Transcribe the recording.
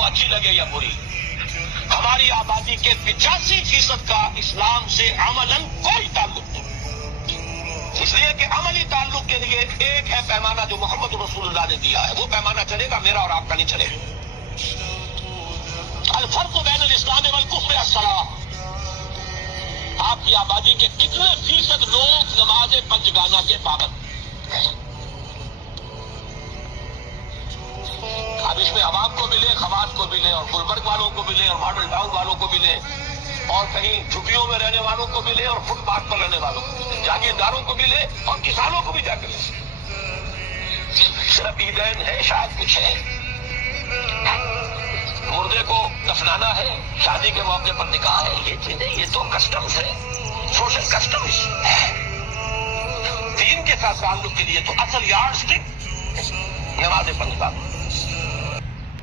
کو اچھی لگے یا بری، ہماری آبادی کے 85% کا اسلام سے عملاً کوئی تعلق نہیں، اس لیے کہ عملی تعلق کے لیے ایک ہے پیمانہ جو محمد رسول اللہ نے دیا ہے، وہ پیمانہ چلے گا، میرا اور آپ کا نہیں چلے گا۔ الفرق بین الاسلام والکفر الصلاۃ۔ آپ کی آبادی کے کتنے فیصد لوگ نماز پنجگانہ کے پابند؟ اب اس میں عوام کو ملے، خواص کو ملے، اور گلبرگ والوں کو ملے، اور ماڈل ٹاؤن والوں کو ملے، اور کہیں جھگیوں میں رہنے والوں کو ملے، اور فٹ پاتھ پر رہنے والوں کو ملے، جاگیرداروں کو ملے، اور کسانوں کو بھی جا کے ملے۔ صرف عیدین ہے، شاید کچھ ہے، مردے کو دفنانا ہے، شادی کے موقع پر نکاح ہے، یہ چیزیں، یہ تو کسٹمز ہے، سوشل کسٹمز ہے۔ دین کے ساتھ تعلق کے لیے تو اصل یارڈ اسٹک نماز پنجگانہ۔